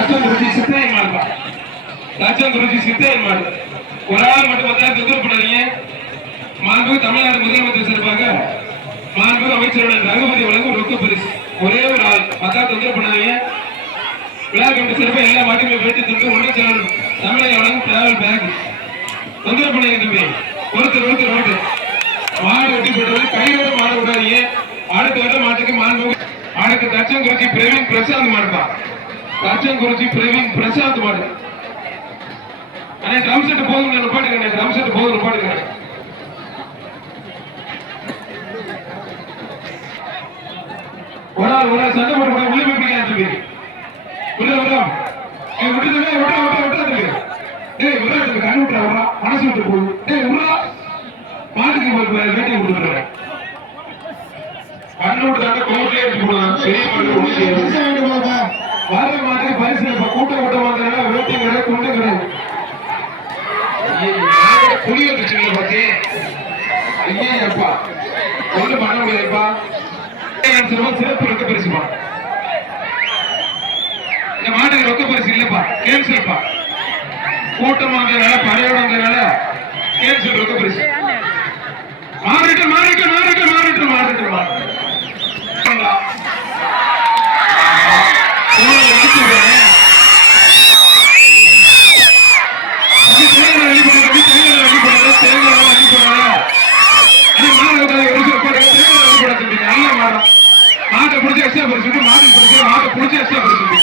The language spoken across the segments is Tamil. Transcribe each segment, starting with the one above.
தச்சம் குருஜி சித்தையன் மாடுப்பா தச்சம் குருஜி சித்தையன் மாடு ஒரு ஆள் மட்டும் பார்த்தா தொந்தரவு பண்ணாதீங்க மாண்பு தமிழ்நாடு முதலமைச்சர் சிறப்பாக மாண்பு அமைச்சருடன் ரகுபதி வழங்கும் ரொக்க பரிசு. ஒரே ஒரு ஆள். பார்த்தா தொந்தரவு பண்ணாதீங்க. விழா கமிட்டி சிறப்பாக எல்லா மாட்டுமே வெட்டி துண்டு ஒன்றை செலவு தமிழக வழங்கும் டிராவல் பேக் தொந்தரவு பண்ணாதீங்க தம்பி. ஒருத்தர் ஒருத்தர் ஓட்டு. மாடு வெட்டி போட்டது கையோட மாடு விடாதீங்க. அடுத்த வர மாட்டுக்கு மாண்பு அடுத்து தச்சங்குறிச்சி பிரவீன் பிரசாந்த் மாடுப்பா குருஜி பிரவீன் பிரசாத் மாடு அண்ணே ட்ரம் செட் போதும் நிப்பாட்டுங்க ட்ரம் செட் போதும் நிப்பாட்டுங்க ஒரு ஆள் ஒரு ஆள் சண்டை போட்டு உள்ள போய் பிடிக்காது உள்ள வரோம் ஏய் விட்டுதுங்க விட்டா விட்டா விட்டா டேய் விடா தம்பி கண்ணு விட்டுறா வரா மனசு விட்டு போகுது டேய் விடா மாட்டுக்கு போய் வேட்டி கொடுத்துருக்கேன் கண்ணு விட்டாங்க கோட்லயே வச்சு போடுவாங்க பெரிய மாட்டு ஒண்ணு மாதிரி பரிசு இப்ப கூட்ட கூட்டம் வந்ததுனால வேட்டை கிடையாது துண்டு கிடையாது புளி வந்துச்சுங்களா பத்தி. ஐயே அப்பா ஒண்ணு பண்ண முடியாதுப்பா. சிறப்பு சிறப்பு ரொக்க பரிசுப்பா. இந்த மாட்டுக்கு ரொக்க பரிசு இல்லப்பா. கேன்சல்ப்பா. கூட்டம் வந்ததுனால படையோட வந்ததுனால கேன்சல் ரொக்க பரிசு. மாறிட்டு மாறிட்டு மாறிட்டு மாறிட்டு மாறிட்டு மாறிட்டு. மாட்டை பிடிச்சி எக்ஸ்ட்ரா பரிசுட்டு மாட்டை பிடிச்சி மாட்டை பிடிச்சி எக்ஸ்ட்ரா பரிசுட்டு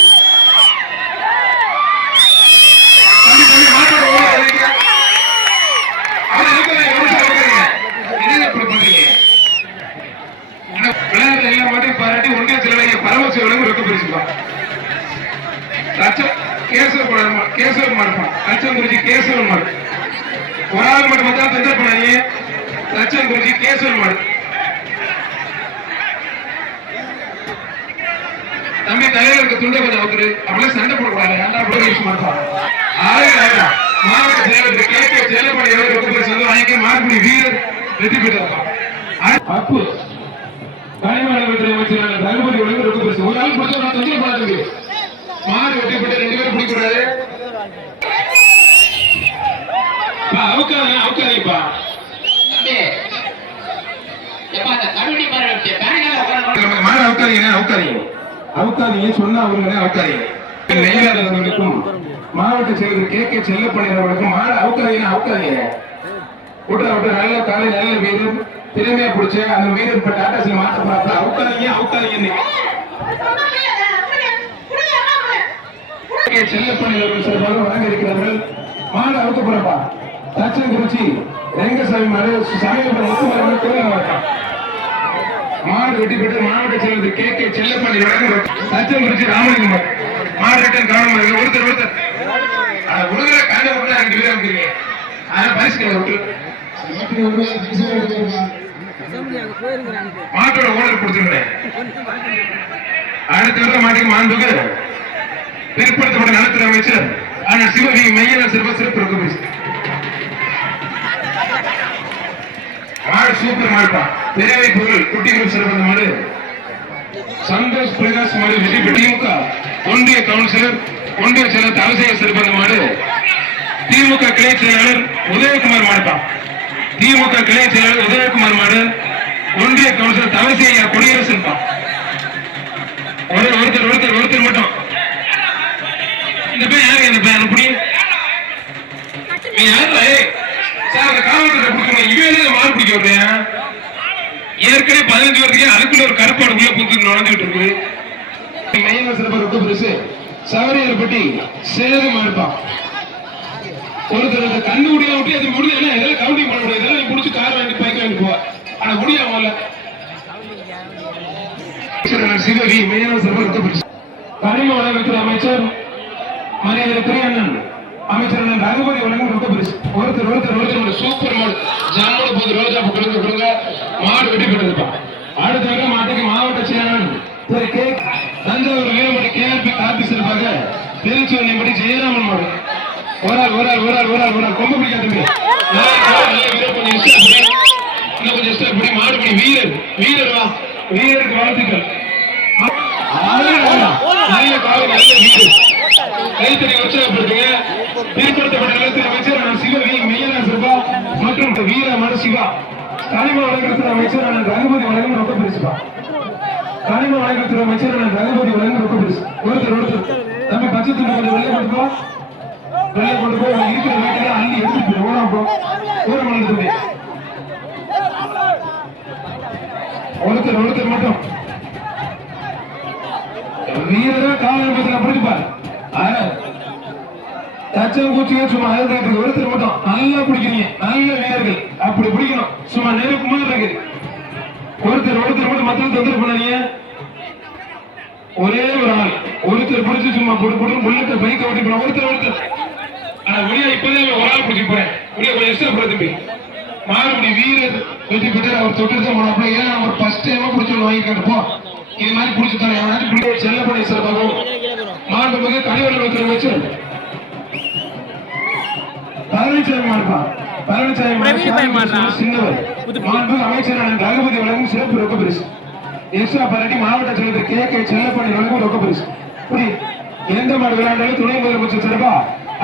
தம்பி தம்பி மாட்டோட ஓடுறீங்க அவரை இருக்கிறீங்க ஒரு நிமிஷம் இருக்கிறீங்க என்னங்க இப்படி பண்றீங்க ஆனா விளையாட்டு எல்லா மாட்டையும் பாராட்டி ஒன்றிய செலவைய பரமசிவ விலங்கு ரொக்க பிரிச்சுப்பா லட்சம் கேசவ மாடு கேசவ மாட்டான் லட்சம் குறிச்சி கேசவ மாடு ஒரு ஆள் மட்டும் பார்த்தா தொந்தர் பண்ணாதீங்க லட்சம் குறிச்சி கேசவ மாடு தம்பி தலையில இருக்க துண்டை கொஞ்சம் அவுக்குரு அப்படியே சண்டை போடக்கூடாது. ஏன்டா அப்படி யூஸ் பண்ணுறான் ஆயிரம் ஆயிரம் மாவட்ட செயலர் கே. கே. செல்லப்படி எவ்வளவு ரொக்க வாங்கி மார்புடி வீரர் வெற்றி பெற்றிருக்கான் அப்பு கனிமரத்துறை அமைச்சர் ரகுபதி ஒழுங்கு ரொக்க பிரிச்சு ஒரு ஆள் பிடிச்சா தொந்தரவு பண்ணாதீங்க மாடு வெட்டி போட்டு ரெண்டு பேரும் பிடிக்கூடாது அவுக்காதீங்க அவுக்காதீங்கப்பா மாடு அவுக்காதீங்க அவுக்காதீங்க அவுக்காதீங்க சொன்னா அவருங்க அவுக்காதீங்க. நெய்யாதவர்களுக்கும் மாவட்ட செயலர் கே. கே. செல்லப்பள்ளி அவர்களுக்கும் மாடு அவுக்காதீங்க அவுக்காதீங்க? விட்டுற விட்டு நல்ல காலை நல்ல வீரர் திறமையா பிடிச்ச அந்த வீரர் இப்ப டாட்டாஸ்ல மாட்ட போறாங்க அவுக்காதீங்க அவுக்காதீங்க கே செல்லப்பள்ளி அவர்கள் சிறப்பாக வழங்க இருக்கிறார்கள் மாடு அவுக்க போறப்பா தச்சன் குறிச்சி ரெங்கசாமி மாடு சமயபுரம் முத்துமாரி திருநெல்வேலி மாடு வெட்டி பெற்று மாவட்ட செயலர் கே கே செல்லப்பள்ளி வழங்க தச்சன் குறிச்சி ராமலிங்கம் மாடு. மாடு ரிட்டன் இருக்கு. ஒருத்தர் ஒருத்தர். அதை உடுதல காண்ட விட்டு ரெண்டு பேரும் வந்துருக்கீங்க அதை பரிசு விட்டு. மாட்டோட ஓனர் கொடுத்துருந்தேன் அடுத்த வருஷம் மாட்டுக்கு மாண்புக்கு பிற்படுத்தப்பட்ட நலத்துறை அமைச்சர் ஆனால் சிவகி மையன சிறப்பு சிறப்பு இருக்கும் பேசு மாடு சூப்பர் மாடுப்பா. பெரியவை பொருள் குட்டி குரூப் சிறப்பு மாடு. சந்தோஷ் பிரகாஷ் மாடு வெற்றி திமுக ஒன்றிய கவுன்சிலர் ஒன்றிய செயலர் தலைசெய்ய சிறப்பு மாடு. திமுக கிளை செயலாளர் உதயகுமார் மாடுப்பா. திமுக கிளை செயலாளர் உதயகுமார் மாடு. ஒன்றிய கவுன்சிலர் தலைசெய்ய கொடிய எதுக்கு ஏற்கனவே பதினஞ்சு வருஷத்துக்கு அதுக்குள்ள ஒரு கருப்பாடு உள்ள புந்து நுழைஞ்சிட்டு இருக்குது. மையம் சிறப்பு ரொம்ப பெருசு சவரியர்பட்டி ஒருத்தர் அந்த கண்ணு விட்டு அது இதெல்லாம் கவுண்டிங் பண்ண முடியாது. இதெல்லாம் முடிச்சு கார் வாங்கி பைக் வாங்கி போவா ஆனா முடியாமல சிவகி மையம் சிறப்பு ரொம்ப பெருசு கனிம வளத்துறை அமைச்சர் மரியாதை பிரியண்ணன் அமைச்சர் ரகுபதி வழங்கும் ரொம்ப பெருசு ஒருத்தர் ஒருத்தர் ஒருத்தர் சூப்பர் ஜாமூன் போது ரோஜா கொடுங்க கொடுங்க. மாடு வெட்டி கொடுத்துருப்பான் அடுத்த மாட்டுக்கு மாவட்ட செயலாளர் Thiru K. Thanjavur Velumani K R P office இருப்பாங்க. திருச்சூர் நிம்படி ஜெயராமன் மாடு. ஒரு ஆள் ஒரு ஆள் ஒரு ஆள் ஒரு ஆள் ஒரு ஆள். கொம்பு பிடிக்காத கொஞ்சம் எக்ஸ்ட்ரா பிடி. மாடு பிடி. வீரர் வீரர் வா. வீரருக்கு வாழ்த்துக்கள். நல்ல காலம் நல்ல வீரர் கைத்தறி உற்சாகப்படுத்துங்க திருப்பத்தப்பட்ட நிலத்தில் அமைச்சர் நான் சிவன் வீர மனுஷிகா கனிம வளர்க்கத்துறை அமைச்சர் அண்ணன் ரகுபதி வழங்கும் ரொக்க பிரிசுப்பா. கனிம வளர்க்கத்துறை அமைச்சர் அண்ணன் ரகுபதி வழங்கும் ரொக்க பிரிசு. ஒருத்தர் ஒருத்தர். தம்பி பட்சத்துக்கு கொஞ்சம் வெளியே கொண்டு போ. வெளியே கொண்டு போ. இருக்கிற வீட்டுல அள்ளி எடுத்துட்டு ஓனா போ. ஊர மலர்த்துமே ஒருத்தர் ஒருத்தர் மட்டும். வீரரா காலம் பிடிப்பார் ஆனா தச்சம் பூச்சிங்க சும்மா அழுதுட்டு ஒருத்தர் மட்டும். நல்லா பிடிக்கிறீங்க. நல்ல வீரர்கள் அப்படி பிடிக்கணும். சும்மா நெருப்பு மாதிரி இருக்கு ஒருத்தர் ஒருத்தர் மட்டும் மத்தவங்க தொந்தரவு பண்ணாதீங்க. ஒரே ஒரு ஆள். ஒருத்தர் பிடிச்சி சும்மா போட்டு போட்டு புல்லட்ட பைக்க ஓட்டி போன ஒருத்தர் ஒருத்தர். ஆனா முடியா இப்பதான் ஒரு ஆள் பிடிச்சி போறேன். முடியா கொஞ்சம் எக்ஸ்ட்ரா போற மாறுபடி வீரர் வெற்றி பெற்று அவர் தொட்டு தான் போனப்ப ஏன் நம்ம ஃபர்ஸ்ட் டைமா பிடிச்சி வாங்கிட்டு போ. இது மாதிரி பிடிச்சி தரேன். யாராச்சும் பிடிச்சி செல்ல பண்ணி சிறப்பாகவும் மாண்புமிகு கனிவளத்துறை வச்சு பழனிசாமி பழனிசாமி பாய்? சின்னவர். மாண்புமிகு அமைச்சரான ரகுபதி வழங்கும் சிறப்பு ரொக்க பரிசு. எக்ஸ்ட்ரா பாராட்டி மாவட்ட செயலர் கே கே செல்லப்பணி வழங்கும் ரொக்க பரிசு. புரியுது எந்த மாடு விளையாண்டாலும் துணை முதலமைச்சர் சிறப்பா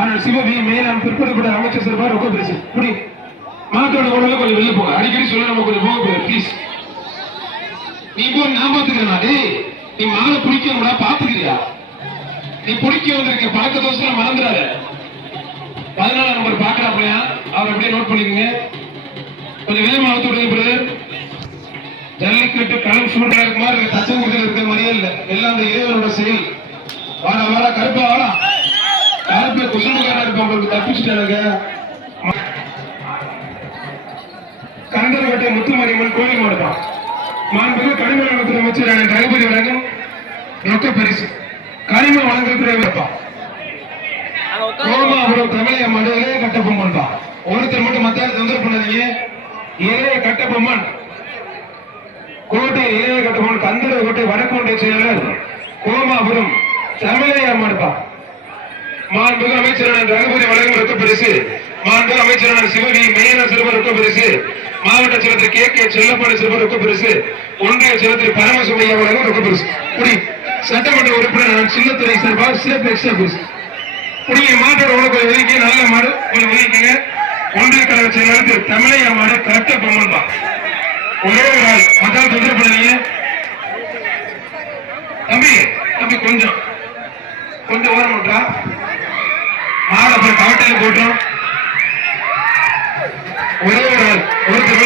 ஆனால் மேலாம் பிற்படுத்தப்பட்ட அமைச்சர் சிறப்பா ரொக்க பரிசு. புரியுது மாட்டோட உடம்புல கொஞ்சம் வெளில போங்க. அடிக்கடி சொல்ல நம்ம கொஞ்சம் போக ப்ளீஸ் நீ போ நான் பாத்துக்கிறேன் டேய். நீ மாலை பிடிக்கணும்டா பாத்துக்கிறியா நீ பிடிக்க வந்திருக்க பழக்க தோசம் மறந்துடாத. பதினாலாம் நம்பர் பாக்குறாப்லையா அவர் அப்படியே நோட் பண்ணிக்கோங்க. கொஞ்சம் வேகமா அவுத்து விடுங்க பிரதர் ஜல்லிக்கட்டு களம் சூழ்நிலை இருக்க மாதிரி தச்சம் கொடுத்து இருக்கிற மாதிரியே இல்ல. எல்லாம் அந்த இறைவனோட செயல். வாடா வாடா கருப்பா வாடா. கருப்பை குசும்புக்காரா இருப்பா உங்களுக்கு தப்பிச்சுட்டாங்க கந்தர்வட்டை முத்துமாரியம்மன் கோயில் மாவட்டம். மாண்புமிகு கனிம வளத்துறை அமைச்சர் ரகுபதி வழங்கும் ரொக்க பரிசு. கனிம வழங்கத்துறை வைப்பான் அங்க உட்காந்து கோமாபுரம் கட்டபொம்மன் தான் ஒருத்தர் மட்டும் மத்திய தொந்தரவு பண்ணாதீங்க. இளைய கட்டபொம்மன் கோட்டை இளைய கட்டபொம்மன் கந்தர கோட்டை வடக்கோட்டை செயலர் கோமாபுரம் தமிழையம்மன் தான் மாண்புமிகு அமைச்சரான ரகுபதி வழங்கும் ரொக்க பரிசு. மாண்புமிகு அமைச்சரான சிவகி மேயன சிறுவர் ரொக்க பரிசு. மாவட்ட செயலர் கே கே செல்லப்பாடி சிறுவர் ரொக்க பரிசு. ஒன்றிய செயலர் பரமசுமையா வழங்கும் ரொக்க பரிசு. குடி சட்டமன்ற உறுப்பினர் நான் சின்னத்துறை சார்பாக சிறப்பு எக்ஸ்ட்ரா பரிசு. குடிய மாட்டோட உனக்கு ஒதுக்கி நல்ல மாடு கொஞ்சம் ஒதுக்கிங்க ஒன்றிய கழக செயலாளர் திரு தமிழையா மாடு கரெக்ட பொம்மன் தான் ஒரே ஒரு ஆள். மத்தால் தொந்தரவு பண்ணீங்க தம்பி தம்பி கொஞ்சம். கொஞ்சம் ஓரம் விட்டா. மாடு அப்புறம் கவட்டையில போட்டோம் ஒரே ஒரு ஆள். ஒருத்தர்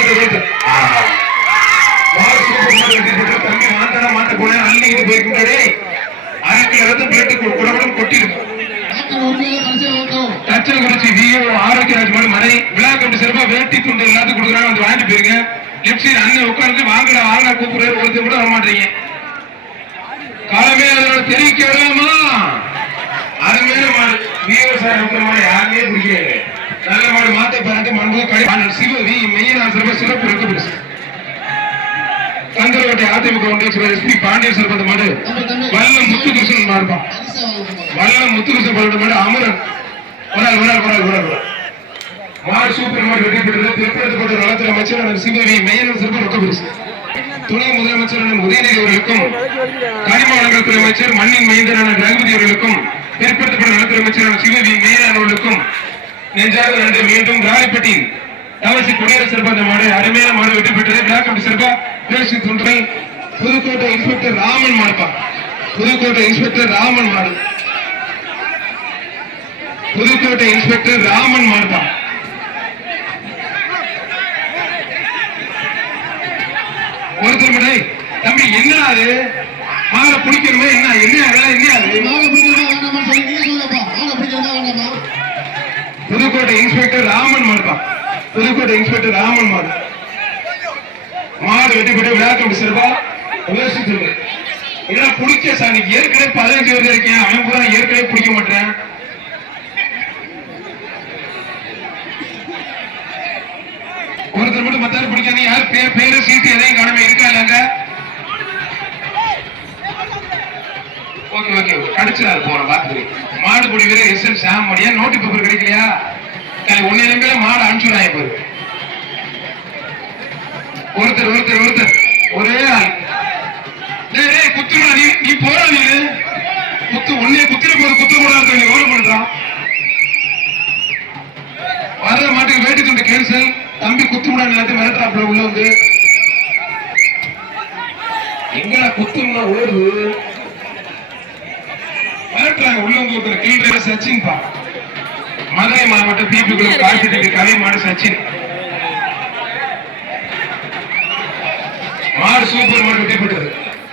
கமிட்டி சிறப்பா வேட்டி கொடுக்குறாங்க. வந்து வாங்கிட்டு போயிருங்க. லெப்ட் சைடு அண்ணன் உட்காந்து வாங்கடா வாங்கடா கூப்பிடுறாரு. ஒருத்தர் கூட வர மாட்டீங்க காலமே அதோட தெரிவிக்க வரலாமா அருமையான மாடு. விவசாயம் இருக்கிற மாதிரி யாருமே பிடிக்காது நல்ல மாடு. மாத்த பார்த்து மண்பு கடி சிவவி மெய்யனா சிறப்பா சிறப்பு இருக்கு பெருசு. கந்தரவட்டை அதிமுக ஒன்றிய எஸ்பி பாண்டியன் சிறப்பு அந்த மாடு. வல்லம் முத்துகிருஷ்ணன் மாடுப்பான் வல்லம் முத்துகிருஷ்ணன் பாலோட மாடு அமரன் ஒரு நாள் ஒரு நாள் ஒரு நாள் ஒரு நாள் ஒரு சூப்பர் மாடு வெற்றி பெற்றது. பிற்படுத்தப்பட்ட நலத்துறை அமைச்சர் சிவவி மெய்யன் சிறப்பு ரொக்க துணை முதலமைச்சர் உதயநிதி அவர்களுக்கும் கனிம வளங்கள்துறை அமைச்சர் மண்ணின் மைந்தரான ரகுபதி அவர்களுக்கும் பிற்படுத்தப்பட்ட நலத்துறை அமைச்சரான சிவவி மேயன் அவர்களுக்கும் நெஞ்சாக நன்றி. மீண்டும் ராணிப்பட்டி தவசி குடியரசு சிறப்பு மாடு அருமையான மாடு வெற்றி பெற்றது. பிளாக் கமிட்டி சிறப்பா பேசி துறை புதுக்கோட்டை இன்ஸ்பெக்டர் ராமன் மாடுப்பா. புதுக்கோட்டை இன்ஸ்பெக்டர் ராமன் மாடு. புதுக்கோட்டை இன்ஸ்பெக்டர் ராமன் மாடுப்பா. ஒருத்தர் மட்டும் "ஏய், தம்பி என்ன அது? மாலை பிடிக்கணுமே என்ன? என்ன அதெல்லாம் என்ன அது? புதுக்கோட்டை இன்ஸ்பெக்டர் ராமன் மாடுப்பா. புதுக்கோட்டை இன்ஸ்பெக்டர் ராமன் மாடு. மாடு வெட்டி போட்டு விழாக்கம் சிறப்பா யோசிச்சிருக்கு ஏன்னா சார் நீ ஏற்கனவே பதினஞ்சு வருஷம் இருக்கேன். அவன் கூட ஏற்கனவே பிடிக்க மாட்டேன் ஒருத்தர் மட்டும் யார் பேர் பேரு சீட்டு எதையும் காணாம இருக்கா இல்லங்க ஓகே ஓகே. கடிச்சிடாரு போறோம் பாத்துக்கிறேன் மாடு பிடிக்கிற எஸ் என் சாம் நோட்டு பேப்பர் கிடைக்கலையா? ஒன்னு நம்பில மாடு அனுப்பிச்சுடாங்க பாரு. ஒருத்தர் ஒருத்தர் ஒருத்தர். ஒரே ஆள். டேய் குத்துடா நீ. நீ போடா நீ. குத்து உன்னைய குத்துற போது குத்த கூடாது நீ ஓரம் பண்றான் வர மாட்டுக்கு வேட்டு துண்டு கேன்சல் தம்பி குத்து விடா மிரட்டாப்புல உள்ள வந்து. எங்கடா குத்தும்னா ஓடுது மிரட்டுறாங்க உள்ளவங்க கீழே சச்சின் பா மதுரை மாவட்ட பிபிக்குள்ள காட்டுக்கு கலை மாடு சச்சின். மாடு சூப்பர் மாடு வெட்டி இளையராஜா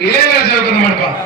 இளையராஜாவுக்கு